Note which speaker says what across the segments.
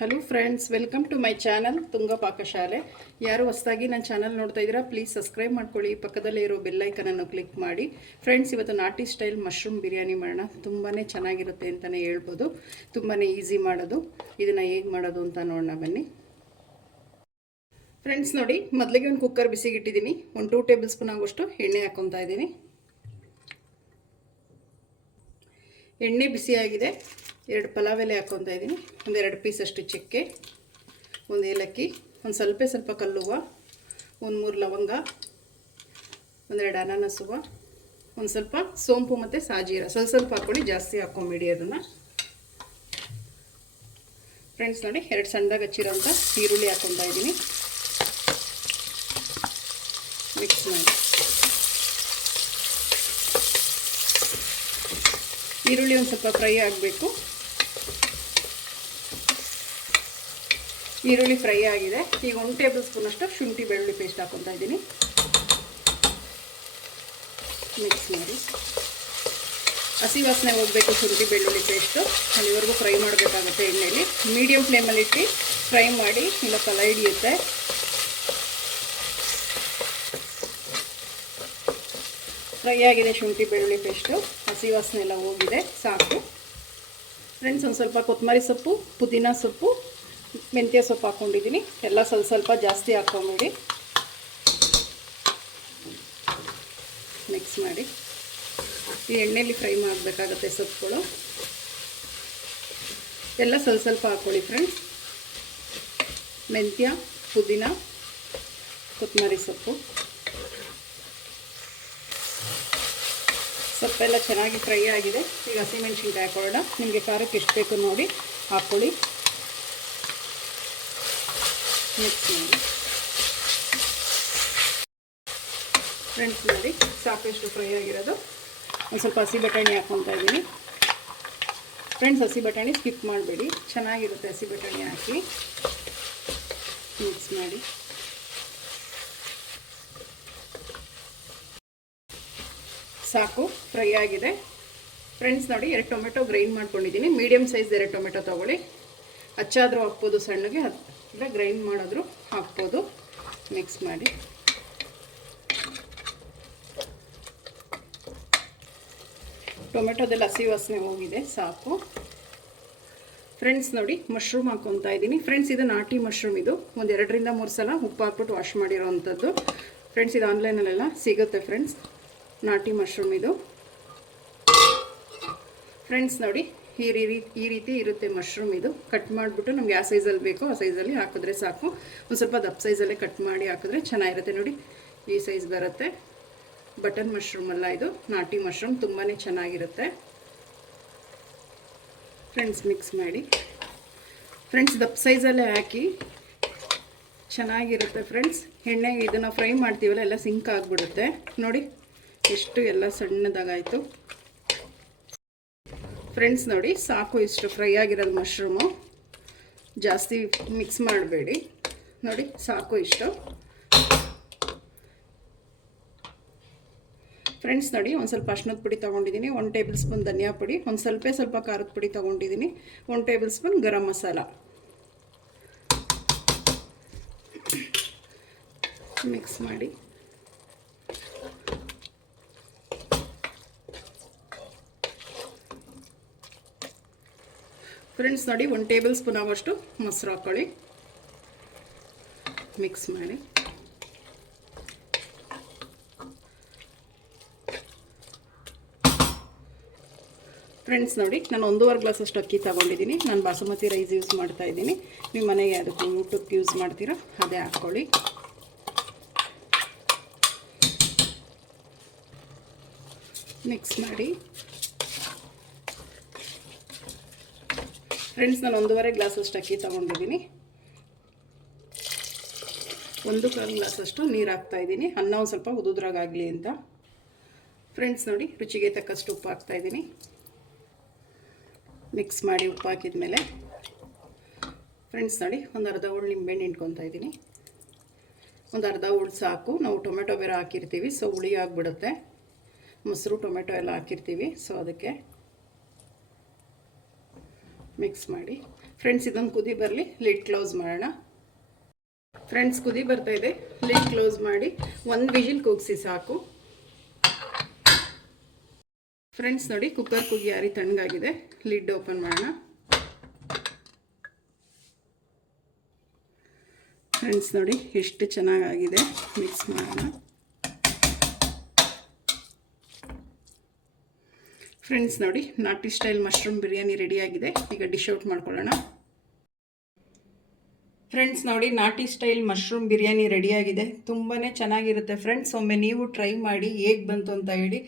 Speaker 1: Hello friends welcome to my channel Tunga Pakashale ಯಾರು ಹೊಸದಾಗಿ ನನ್ನ ಚಾನಲ್ ನೋಡ್ತಾ ಇದ್ದೀರಾ ಪ್ಲೀಸ್ ಸಬ್ಸ್ಕ್ರೈಬ್ ಮಾಡ್ಕೊಳ್ಳಿ. ಪಕ್ಕದಲ್ಲೇ ಇರೋ ಬೆಲ್ಲೈಕನನ್ನು ಕ್ಲಿಕ್ ಮಾಡಿ. ಫ್ರೆಂಡ್ಸ್ ಇವತ್ತು ನಾಟಿ ಸ್ಟೈಲ್ ಮಶ್ರೂಮ್ ಬಿರಿಯಾನಿ ಮಾಡೋಣ. ತುಂಬಾ ಚೆನ್ನಾಗಿರುತ್ತೆ ಅಂತಲೇ ಹೇಳ್ಬೋದು. ತುಂಬಾ ಈಸಿ ಮಾಡೋದು. ಇದನ್ನು ಹೇಗೆ ಮಾಡೋದು ಅಂತ ನೋಡೋಣ ಬನ್ನಿ. ಫ್ರೆಂಡ್ಸ್ ನೋಡಿ, ಮೊದಲಿಗೆ ಒಂದು ಕುಕ್ಕರ್ ಬಿಸಿಗಿಟ್ಟಿದ್ದೀನಿ. ಒಂದು ಟೂ ಟೇಬಲ್ ಸ್ಪೂನ್ ಆಗುವಷ್ಟು ಎಣ್ಣೆ ಹಾಕ್ಕೊತಾ ಇದ್ದೀನಿ. ಎಣ್ಣೆ ಬಿಸಿಯಾಗಿದೆ. ಎರಡು ಪಲಾವ್ ಎಲೆ ಹಾಕ್ಕೊತಾ ಇದ್ದೀನಿ. ಒಂದೆರಡು ಪೀಸಷ್ಟು ಚಕ್ಕೆ, ಒಂದು ಏಲಕ್ಕಿ, ಒಂದು ಸ್ವಲ್ಪ ಸ್ವಲ್ಪ ಕಲ್ಲುವ, ಒಂದು ಮೂರು ಲವಂಗ ಒಂದೆರಡು ಅನಾನಸ್ ಹೂವು ಒಂದು ಸ್ವಲ್ಪ ಸೋಂಪು ಮತ್ತು ಸಾಜೀರ. ಸ್ವಲ್ಪ ಸ್ವಲ್ಪ ಹಾಕ್ಕೊಂಡು ಜಾಸ್ತಿ ಹಾಕ್ಕೊಂಬಿಡಿ ಅದನ್ನು. ಫ್ರೆಂಡ್ಸ್ ನೋಡಿ ಎರಡು ಸಣ್ಣದಾಗ ಹಚ್ಚಿರೋಂಥ ಈರುಳ್ಳಿ ಹಾಕೊತಾ ಇದ್ದೀನಿ. ಮಿಕ್ಸ್ ಮಾಡಿ. ಈರುಳ್ಳಿ ಒಂದು ಸ್ವಲ್ಪ ಫ್ರೈ ಆಗಬೇಕು. ಈರುಳ್ಳಿ ಫ್ರೈ ಆಗಿದೆ. ಈಗ ಒಂದು ಟೇಬಲ್ ಸ್ಪೂನಷ್ಟು ಶುಂಠಿ ಬೆಳ್ಳುಳ್ಳಿ ಪೇಸ್ಟ್ ಹಾಕೊತಾ ಇದ್ದೀನಿ. ಮಿಕ್ಸ್ ಮಾಡಿ. ಹಸಿ ವಾಸನೆ ಹೋಗಬೇಕು ಶುಂಠಿ ಬೆಳ್ಳುಳ್ಳಿ ಪೇಸ್ಟು. ಅಲ್ಲಿವರೆಗೂ ಫ್ರೈ ಮಾಡಬೇಕಾಗುತ್ತೆ ಎಣ್ಣೆಯಲ್ಲಿ ಮೀಡಿಯಮ್ ಫ್ಲೇಮಲ್ಲಿ ಇಟ್ಟು ಫ್ರೈ ಮಾಡಿ ಇಲ್ಲ ತಲ ಹಿಡಿಯುತ್ತೆ. ಫ್ರೈ ಆಗಿದೆ ಶುಂಠಿ ಬೆಳ್ಳುಳ್ಳಿ ಪೇಸ್ಟು. ಹಸಿ ವಾಸನೆ ಎಲ್ಲ ಹೋಗಿದೆ. ಸಾಕು. ಫ್ರೆಂಡ್ಸ್ ಒಂದು ಸ್ವಲ್ಪ ಕೊತ್ತಂಬರಿ ಸೊಪ್ಪು, ಪುದೀನ ಸೊಪ್ಪು ಮೆಂತ್ಯ ಸೊಪ್ಪು ಹಾಕ್ಕೊಂಡಿದ್ದೀನಿ ಎಲ್ಲ ಸ್ವಲ್ಪ ಸ್ವಲ್ಪ ಜಾಸ್ತಿ ಹಾಕ್ಕೊಂಬಿಡಿ. ಮಿಕ್ಸ್ ಮಾಡಿ. ಈ ಎಣ್ಣೆಯಲ್ಲಿ ಫ್ರೈ ಮಾಡಬೇಕಾಗತ್ತೆ ಸೊಪ್ಪುಗಳು. ಎಲ್ಲ ಸ್ವಲ್ಪ ಸ್ವಲ್ಪ ಹಾಕ್ಕೊಳ್ಳಿ ಫ್ರೆಂಡ್ಸ್ ಮೆಂತ್ಯ, ಪುದೀನ, ಕೊತ್ತಂಬರಿ ಸೊಪ್ಪು. ಸೊಪ್ಪೆಲ್ಲ ಚೆನ್ನಾಗಿ ಫ್ರೈ ಆಗಿದೆ. ಈಗ ಹಸಿಮೆಣ್ಸಿನ್ಕಾಯಿ ಹಾಕೊಳ್ಳೋಣ. ನಿಮಗೆ ಖಾರಕ್ಕೆ ಎಷ್ಟು ಬೇಕು ನೋಡಿ ಹಾಕ್ಕೊಳ್ಳಿ. ಮಿಕ್ಸ್ ಫ್ರೆಂಡ್ಸ್ ನೋಡಿ, ಸಾಕಷ್ಟು ಫ್ರೈ ಆಗಿರೋದು. ಒಂದು ಸ್ವಲ್ಪ ಹಸಿ ಬಟಾಣಿ ಹಾಕ್ಕೊತಾ ಇದ್ದೀನಿ. ಫ್ರೆಂಡ್ಸ್ ಹಸಿ ಬಟಾಣಿ ಸ್ಕಿಪ್ ಮಾಡಬೇಡಿ. ಚೆನ್ನಾಗಿರುತ್ತೆ ಹಸಿ ಬಟಾಣಿ ಹಾಕಿ. ಮಿಕ್ಸ್ ಮಾಡಿ. ಸಾಕು ಫ್ರೈ ಆಗಿದೆ. ಫ್ರೆಂಡ್ಸ್ ನೋಡಿ, ಎರಡು ಟೊಮೆಟೊ ಗ್ರೈಂಡ್ ಮಾಡ್ಕೊಂಡಿದ್ದೀನಿ. ಮೀಡಿಯಮ್ ಸೈಜ್ ಎರಡು ಟೊಮೆಟೊ ತೊಗೊಳ್ಳಿ. ಹಚ್ಚಾದರೂ ಹಾಕ್ಬೋದು ಸಣ್ಣಗೆ ಇಲ್ಲ ಗ್ರೈಂಡ್ ಮಾಡಿದ್ರು ಹಾಕ್ಬೋದು. ಮಿಕ್ಸ್ ಮಾಡಿ. ಟೊಮೆಟೊದೆಲ್ಲ ಹಸಿ ವಾಸನೆ ಹೋಗಿದೆ, ಸಾಕು. ಫ್ರೆಂಡ್ಸ್ ನೋಡಿ ಮಶ್ರೂಮ್ ಹಾಕ್ಕೊತಾ ಇದ್ದೀನಿ. ಫ್ರೆಂಡ್ಸ್ ಇದು ನಾಟಿ ಮಶ್ರೂಮ್ ಇದು. ಒಂದು ಎರಡರಿಂದ ಮೂರು ಸಲ ಉಪ್ಪು ಹಾಕ್ಬಿಟ್ಟು ವಾಶ್ ಮಾಡಿರೋ ಅಂಥದ್ದು ಫ್ರೆಂಡ್ಸ್ ಇದು ಆನ್ಲೈನಲ್ಲೆಲ್ಲ ಸಿಗುತ್ತೆ ಫ್ರೆಂಡ್ಸ್ ನಾಟಿ ಮಶ್ರೂಮ್ ಇದು. ಫ್ರೆಂಡ್ಸ್ ನೋಡಿ ಈ ರೀತಿ ಈ ರೀತಿ ಇರುತ್ತೆ ಮಶ್ರೂಮ್ ಇದು. ಕಟ್ ಮಾಡಿಬಿಟ್ಟು ನಮ್ಗೆ ಯಾವ ಸೈಜಲ್ಲಿ ಬೇಕೋ, ಆ ಸೈಜಲ್ಲಿ ಹಾಕಿದ್ರೆ ಸಾಕು. ಒಂದು ಸ್ವಲ್ಪ ದಪ್ಪ ಸೈಜಲ್ಲೇ ಕಟ್ ಮಾಡಿ ಹಾಕಿದ್ರೆ ಚೆನ್ನಾಗಿರುತ್ತೆ ನೋಡಿ. ಈ ಸೈಜ್ ಬರುತ್ತೆ. ಬಟನ್ ಮಶ್ರೂಮ್ ಅಲ್ಲ ಇದು. ನಾಟಿ ಮಶ್ರೂಮ್ ತುಂಬಾ ಚೆನ್ನಾಗಿರುತ್ತೆ. ಫ್ರೆಂಡ್ಸ್ ಮಿಕ್ಸ್ ಮಾಡಿ. ಫ್ರೆಂಡ್ಸ್ ದಪ್ಪ ಸೈಜಲ್ಲೇ ಹಾಕಿ. ಚೆನ್ನಾಗಿರುತ್ತೆ ಫ್ರೆಂಡ್ಸ್ ಎಣ್ಣೆ ಇದನ್ನು ಫ್ರೈ ಮಾಡ್ತೀವಲ್ಲ, ಎಲ್ಲ ಸಿಂಕ್ ಆಗಿಬಿಡುತ್ತೆ. ನೋಡಿ, ಎಷ್ಟು ಎಲ್ಲ ಸಣ್ಣದಾಗಾಯಿತು. ಫ್ರೆಂಡ್ಸ್ ನೋಡಿ, ಸಾಕು ಇಷ್ಟು ಫ್ರೈ ಆಗಿರೋದು ಮಶ್ರೂಮು ಜಾಸ್ತಿ ಮಿಕ್ಸ್ ಮಾಡಬೇಡಿ. ನೋಡಿ, ಸಾಕು ಇಷ್ಟು. ಫ್ರೆಂಡ್ಸ್ ನೋಡಿ, ಒಂದು ಸ್ವಲ್ಪ ಅಶ್ನದ ಪುಡಿ ತೊಗೊಂಡಿದ್ದೀನಿ ಒನ್ ಟೇಬಲ್ ಸ್ಪೂನ್ ಧನಿಯಾ ಪುಡಿ, ಒಂದು ಸ್ವಲ್ಪ ಸ್ವಲ್ಪ ಖಾರದ ಪುಡಿ ತೊಗೊಂಡಿದ್ದೀನಿ one tablespoon garam masala. Mix ಮಾಡಿ. ಫ್ರೆಂಡ್ಸ್ ನೋಡಿ ಒಂದು ಟೇಬಲ್ ಸ್ಪೂನ್ ಆಗೋಷ್ಟು ಮೊಸರು ಹಾಕ್ಕೊಳ್ಳಿ ಮಿಕ್ಸ್ ಮಾಡಿ. ಫ್ರೆಂಡ್ಸ್ ನೋಡಿ, ನಾನು ಒಂದೂವರೆ ಗ್ಲಾಸಷ್ಟು ಅಕ್ಕಿ ತಗೊಂಡಿದ್ದೀನಿ. ನಾನು ಬಾಸುಮತಿ ರೈಸ್ ಯೂಸ್ ಮಾಡ್ತಾ ಇದ್ದೀನಿ. ನಿಮ್ಮ ಮನೆಗೆ ಅದಕ್ಕೆ ಊಟಕ್ಕೆ ಯೂಸ್ ಮಾಡ್ತೀರಾ, ಅದೇ ಹಾಕ್ಕೊಳ್ಳಿ ಮಿಕ್ಸ್ ಮಾಡಿ. ಫ್ರೆಂಡ್ಸ್ ನಾನು ಒಂದೂವರೆ ಗ್ಲಾಸಷ್ಟು ಅಕ್ಕಿ ತೊಗೊಂಡಿದ್ದೀನಿ. ಒಂದು ಕಾಲು ಗ್ಲಾಸಷ್ಟು ನೀರು ಹಾಕ್ತಾಯಿದ್ದೀನಿ ಅನ್ನ ಒಂದು ಸ್ವಲ್ಪ ಉದುದ್ರಾಗಲಿ ಅಂತ. ಫ್ರೆಂಡ್ಸ್ ನೋಡಿ, ರುಚಿಗೆ ತಕ್ಕಷ್ಟು ಉಪ್ಪು ಹಾಕ್ತಾಯಿದ್ದೀನಿ ಮಿಕ್ಸ್ ಮಾಡಿ ಉಪ್ಪು ಹಾಕಿದ ಮೇಲೆ ಫ್ರೆಂಡ್ಸ್ ನೋಡಿ, ಒಂದು ಅರ್ಧ ಉಳ್ಳು ನಿಂಬೆಹಣ್ಣು ಇಟ್ಕೊತಾ ಇದ್ದೀನಿ. ಒಂದು ಅರ್ಧ ಹೋಳು ಸಾಕು. ನಾವು ಟೊಮೆಟೊ ಬೇರೆ ಹಾಕಿರ್ತೀವಿ, ಸೊ ಹುಳಿ ಆಗಿಬಿಡುತ್ತೆ. ಮೊಸರು, ಟೊಮೆಟೊ ಎಲ್ಲ ಹಾಕಿರ್ತೀವಿ, ಸೊ ಅದಕ್ಕೆ ಮಿಕ್ಸ್ ಮಾಡಿ. ಫ್ರೆಂಡ್ಸ್ ಇದೊಂದು ಕುದಿ ಬರಲಿ. ಲಿಡ್ ಕ್ಲೋಸ್ ಮಾಡೋಣ. ಫ್ರೆಂಡ್ಸ್ ಕುದಿ ಬರ್ತಾ ಇದೆ. ಲಿಡ್ ಕ್ಲೋಸ್ ಮಾಡಿ. ಒಂದು ವಿಜಿಲ್ ಕೂಗಿಸಿ ಸಾಕು. ಫ್ರೆಂಡ್ಸ್ ನೋಡಿ ಕುಕ್ಕರ್ ಕುಗಿ ಯಾರಿ ತಣ್ಣಗಾಗಿದೆ. ಲಿಡ್ ಓಪನ್ ಮಾಡೋಣ. ಫ್ರೆಂಡ್ಸ್ ನೋಡಿ, ಎಷ್ಟು ಚೆನ್ನಾಗಾಗಿದೆ. ಮಿಕ್ಸ್ ಮಾಡೋಣ. ಫ್ರೆಂಡ್ಸ್ ನೋಡಿ, ನಾಟಿ ಸ್ಟೈಲ್ ಮಶ್ರೂಮ್ ಬಿರಿಯಾನಿ ರೆಡಿಯಾಗಿದೆ ಈಗ ಡಿಶ್ ಔಟ್ ಮಾಡ್ಕೊಳ್ಳೋಣ. ಫ್ರೆಂಡ್ಸ್ ನೋಡಿ, ನಾಟಿ ಸ್ಟೈಲ್ ಮಶ್ರೂಮ್ ಬಿರಿಯಾನಿ ರೆಡಿಯಾಗಿದೆ ತುಂಬಾ ಚೆನ್ನಾಗಿರುತ್ತೆ ಫ್ರೆಂಡ್ಸ್. ಒಮ್ಮೆ ನೀವು ಟ್ರೈ ಮಾಡಿ ಹೇಗೆ ಬಂತು ಅಂತ ಹೇಳಿ.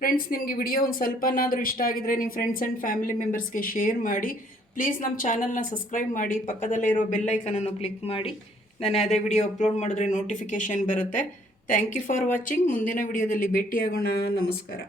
Speaker 1: ಫ್ರೆಂಡ್ಸ್, ನಿಮಗೆ ವಿಡಿಯೋ ಒಂದು ಸ್ವಲ್ಪನಾದರೂ ಇಷ್ಟ ಆಗಿದ್ರೆ ನಿಮ್ಮ ಫ್ರೆಂಡ್ಸ್ ಆ್ಯಂಡ್ ಫ್ಯಾಮಿಲಿ ಮೆಂಬರ್ಸ್ಗೆ ಶೇರ್ ಮಾಡಿ. ಪ್ಲೀಸ್ ನಮ್ಮ ಚಾನಲ್ನ ಸಬ್ಸ್ಕ್ರೈಬ್ ಮಾಡಿ. ಪಕ್ಕದಲ್ಲೇ ಇರೋ ಬೆಲ್ಲೈಕನನ್ನು ಕ್ಲಿಕ್ ಮಾಡಿ. ನಾನು ಯಾವುದೇ ವಿಡಿಯೋ ಅಪ್ಲೋಡ್ ಮಾಡಿದ್ರೆ ನೋಟಿಫಿಕೇಷನ್ ಬರುತ್ತೆ. ಥ್ಯಾಂಕ್ ಯು ಫಾರ್ ವಾಚಿಂಗ್ ಮುಂದಿನ ವಿಡಿಯೋದಲ್ಲಿ ಭೇಟಿಯಾಗೋಣ. ನಮಸ್ಕಾರ.